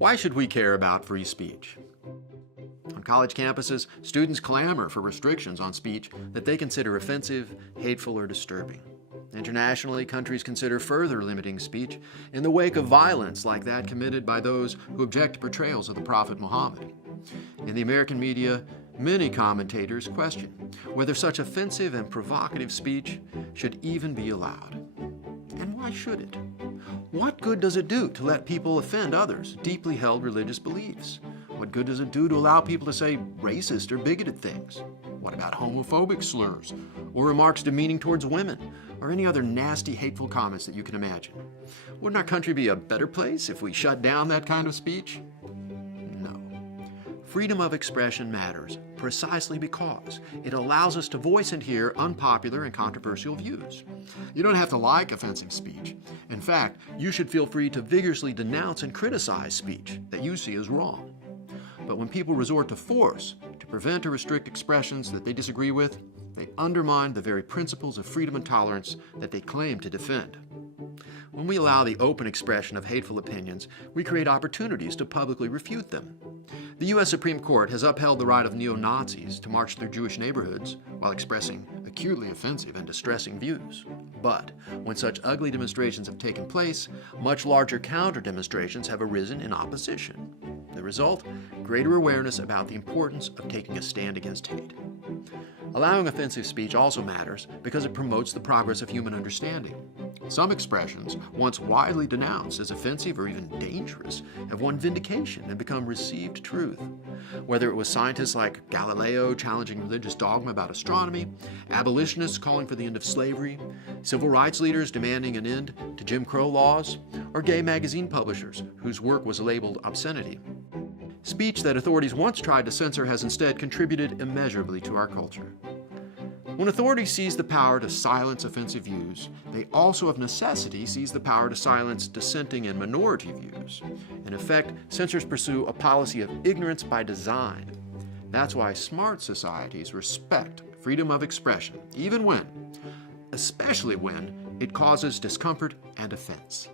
Why should we care about free speech? On college campuses, students clamor for restrictions on speech that they consider offensive, hateful, or disturbing. Internationally, countries consider further limiting speech in the wake of violence like that committed by those who object to portrayals of the Prophet Muhammad. In the American media, many commentators question whether such offensive and provocative speech should even be allowed. And why should it? What good does it do to let people offend others' deeply held religious beliefs? What good does it do to allow people to say racist or bigoted things? What about homophobic slurs, or remarks demeaning towards women, or any other nasty, hateful comments that you can imagine? Wouldn't our country be a better place if we shut down that kind of speech? No. Freedom of expression matters precisely because it allows us to voice and hear unpopular and controversial views. You don't have to like offensive speech. In fact, you should feel free to vigorously denounce and criticize speech that you see as wrong. But when people resort to force to prevent or restrict expressions that they disagree with, they undermine the very principles of freedom and tolerance that they claim to defend. When we allow the open expression of hateful opinions, we create opportunities to publicly refute them. The U.S. Supreme Court has upheld the right of neo-Nazis to march through Jewish neighborhoods while expressing acutely offensive and distressing views. But when such ugly demonstrations have taken place, much larger counter-demonstrations have arisen in opposition. The result? Greater awareness about the importance of taking a stand against hate. Allowing offensive speech also matters because it promotes the progress of human understanding. Some expressions, once widely denounced as offensive or even dangerous, have won vindication and become received truth. Whether it was scientists like Galileo challenging religious dogma about astronomy, abolitionists calling for the end of slavery, civil rights leaders demanding an end to Jim Crow laws, or gay magazine publishers whose work was labeled obscenity. Speech that authorities once tried to censor has instead contributed immeasurably to our culture. When authorities seize the power to silence offensive views, they also of necessity seize the power to silence dissenting and minority views. In effect, censors pursue a policy of ignorance by design. That's why smart societies respect freedom of expression, even when, especially when, it causes discomfort and offense.